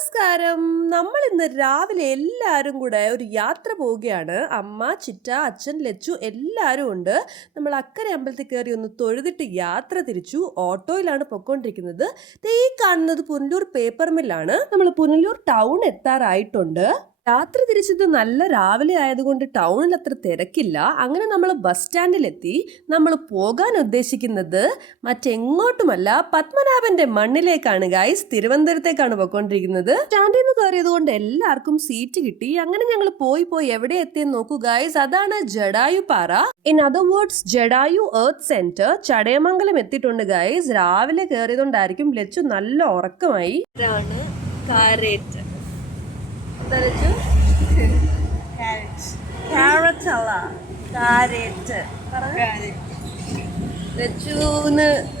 നമസ്കാരം. നമ്മൾ ഇന്ന് രാവിലെ എല്ലാവരും കൂടെ ഒരു യാത്ര പോവുകയാണ്. അമ്മ, ചിറ്റ, അച്ഛൻ, ലച്ചു എല്ലാവരും ഉണ്ട്. നമ്മൾ അക്കരെ അമ്പലത്തിൽ കയറി ഒന്ന് തൊഴുതിട്ട് യാത്ര തിരിച്ചു. ഓട്ടോയിലാണ് പൊയ്ക്കൊണ്ടിരിക്കുന്നത്. ദേ ഈ കാണുന്നത് പുനലൂർ പേപ്പർ മില്ലാണ്. നമ്മൾ പുനലൂർ ടൗൺ എത്താറായിട്ടുണ്ട്. രാത്രി തിരിച്ചത് നല്ല രാവിലെ ആയതുകൊണ്ട് ടൗണിൽ അത്ര തിരക്കില്ല. അങ്ങനെ നമ്മൾ ബസ് സ്റ്റാൻഡിലെത്തി. നമ്മൾ പോകാൻ ഉദ്ദേശിക്കുന്നത് മറ്റെങ്ങോട്ടുമല്ല, പത്മനാഭന്റെ മണ്ണിലേക്കാണ് ഗൈസ്. തിരുവനന്തപുരത്തേക്കാണ് പോയിക്കൊണ്ടിരിക്കുന്നത്. സ്റ്റാൻഡിൽ നിന്ന് കയറിയത് കൊണ്ട് എല്ലാവർക്കും സീറ്റ് കിട്ടി. അങ്ങനെ ഞങ്ങൾ പോയി എവിടെ എത്തിയെന്ന് നോക്കൂ ഗൈസ്. അതാണ് ജഡായു പാറ. In other words Jatayu Earth Centre. Chadayamangalam എത്തിയിട്ടുണ്ട് ഗൈസ്. രാവിലെ കയറിയതുകൊണ്ടായിരിക്കും ലച്ചു നല്ല ഉറക്കമായി. ഇതാണ് കാരേറ്റ്.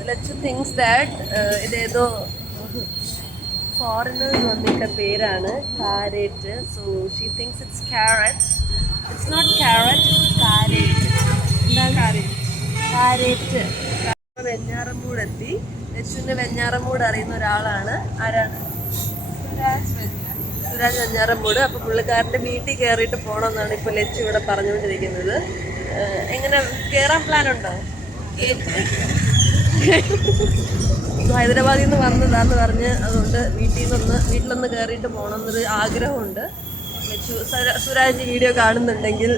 ലച്ചു തിങ്സ് ദാറ്റ് ഇതേതോ ഫോറിനേഴ്സ് വന്നിട്ട പേരാണ് carrot. So she thinks it's carrot. It's not carrot, Karette. എന്താണ് കാരറ്റ്? വെഞ്ഞാറമൂട് എത്തി. ലച്ചുവിന്റെ വെഞ്ഞാറമൂട് അറിയുന്ന ഒരാളാണ്. ആരാണ്? സുരാജ് വെഞ്ഞാറമൂട്. അപ്പൊ പുള്ളിക്കാരന്റെ വീട്ടിൽ കയറിയിട്ട് പോകണമെന്നാണ് ഇപ്പൊ ലച്ചു ഇവിടെ പറഞ്ഞുകൊണ്ടിരിക്കുന്നത്. എങ്ങനെ കയറാൻ പ്ലാൻ ഉണ്ടോ? ഹൈദരാബാദിൽ നിന്ന് വന്നതാന്ന് പറഞ്ഞ് അതുകൊണ്ട് വീട്ടിലൊന്ന് കയറിയിട്ട് പോകണമെന്നൊരു ആഗ്രഹമുണ്ട്. ലച്ചു സുരാജ് വീഡിയോ കാണുന്നുണ്ടെങ്കിൽ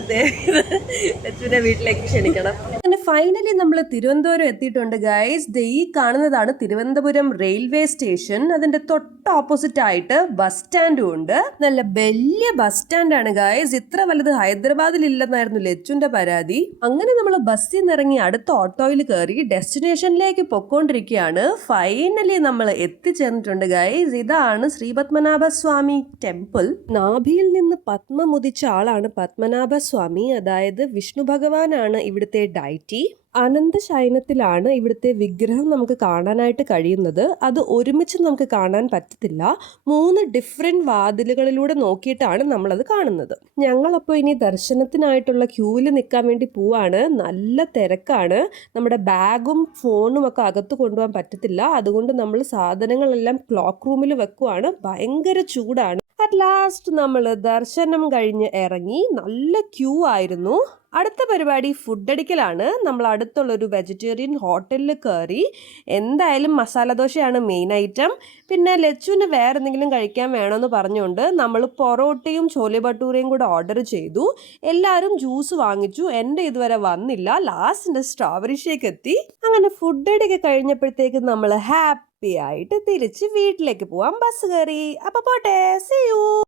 ലച്ചുവിനെ വീട്ടിലേക്ക് ക്ഷണിക്കണം. അങ്ങനെ ഫൈനലി നമ്മൾ തിരുവനന്തപുരം എത്തിയിട്ടുണ്ട് ഗൈസ്. ഈ കാണുന്നതാണ് തിരുവനന്തപുരം റെയിൽവേ സ്റ്റേഷൻ. അതിന്റെ തൊട്ട് ഓപ്പോസിറ്റ് ആയിട്ട് ബസ് സ്റ്റാൻഡും ഉണ്ട്. നല്ല വലിയ ബസ് സ്റ്റാൻഡാണ് ഗൈസ്. ഇത്ര വലുത് ഹൈദരാബാദിൽ ഇല്ലെന്നായിരുന്നു ലച്ചുവിന്റെ പരാതി. അങ്ങനെ നമ്മൾ ബസ്സിൽ നിന്ന് ഇറങ്ങി അടുത്ത ഓട്ടോയിൽ കയറി ഡെസ്റ്റിനേഷനിലേക്ക് പൊക്കോണ്ടിരിക്കുകയാണ്. ഫൈനലി നമ്മൾ എത്തിച്ചേർന്നിട്ടുണ്ട് ഗൈസ്. ഇതാണ് ശ്രീപത്മനാഭസ്വാമി ടെമ്പിൾ. നാഭിയിൽ നിന്ന് പത്മം ഉദിച്ച ആളാണ് പത്മനാഭസ്വാമി. അതായത് വിഷ്ണു ഭഗവാനാണ് ഇവിടുത്തെ ഡൈറ്റി. അനന്തശയനത്തിലാണ് ഇവിടുത്തെ വിഗ്രഹം നമുക്ക് കാണാനായിട്ട് കഴിയുന്നത്. അത് ഒരുമിച്ച് നമുക്ക് കാണാൻ പറ്റത്തില്ല. 3 ഡിഫറെന്റ് വാതിലുകളിലൂടെ നോക്കിയിട്ടാണ് നമ്മളത് കാണുന്നത്. ഞങ്ങളപ്പോൾ ഇനി ദർശനത്തിനായിട്ടുള്ള ക്യൂവിൽ നിൽക്കാൻ വേണ്ടി പോവാണ്. നല്ല തിരക്കാണ്. നമ്മുടെ ബാഗും ഫോണും ഒക്കെ അകത്ത് കൊണ്ടുപോകാൻ പറ്റത്തില്ല. അതുകൊണ്ട് നമ്മൾ സാധനങ്ങളെല്ലാം ക്ലോക്ക് റൂമിൽ വെക്കുവാണ്. ഭയങ്കര ചൂടാണ്. അറ്റ് ലാസ്റ്റ് നമ്മൾ ദർശനം കഴിഞ്ഞ് ഇറങ്ങി. നല്ല ക്യൂ ആയിരുന്നു. അടുത്ത പരിപാടി ഫുഡ് അടിക്കലാണ്. നമ്മൾ അടുത്തുള്ളൊരു വെജിറ്റേറിയൻ ഹോട്ടലിൽ കയറി. എന്തായാലും മസാല ദോശയാണ് മെയിൻ ഐറ്റം. പിന്നെ ലച്ചുവിന് വേറെ എന്തെങ്കിലും കഴിക്കാൻ വേണമെന്ന് പറഞ്ഞുകൊണ്ട് നമ്മൾ പൊറോട്ടയും ചോലെ ഭട്ടൂരയും കൂടെ ഓർഡർ ചെയ്തു. എല്ലാവരും ജ്യൂസ് വാങ്ങിച്ചു. എൻ്റെ ഇതുവരെ വന്നില്ല. ലാസ്റ്റിൻ്റെ സ്ട്രോബെറി ഷേക്ക് എത്തി. അങ്ങനെ ഫുഡ് അടിയൊക്കെ കഴിഞ്ഞപ്പോഴത്തേക്ക് നമ്മൾ ഹാപ്പി ആയിട്ട് തിരിച്ച് വീട്ടിലേക്ക് പോവാൻ ബസ് കയറി. അപ്പോൾ പോട്ടെ, സീ യു.